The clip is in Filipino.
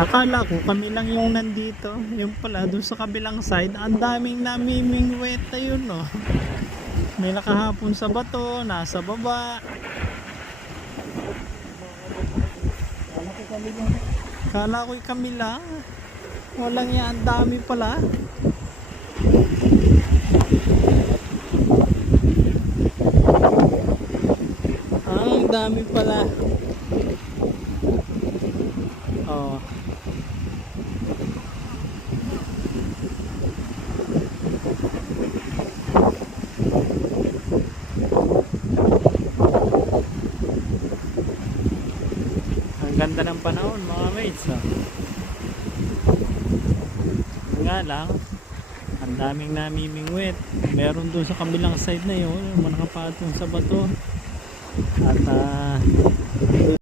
Akala ko kami lang yung nandito. Yung pala, dun sa kabilang side, ang daming namimingwit na yun, no? May nakahapon sa bato, nasa baba. Akala ko kami lang. Walang yan, ang dami pala. Ang dami pala. Oh. Ang ganda ng panahon mga mates. Oh. Nga lang, ang daming namimingwit. Meron doon sa kabilang side na yun, nakapatong sa bato. At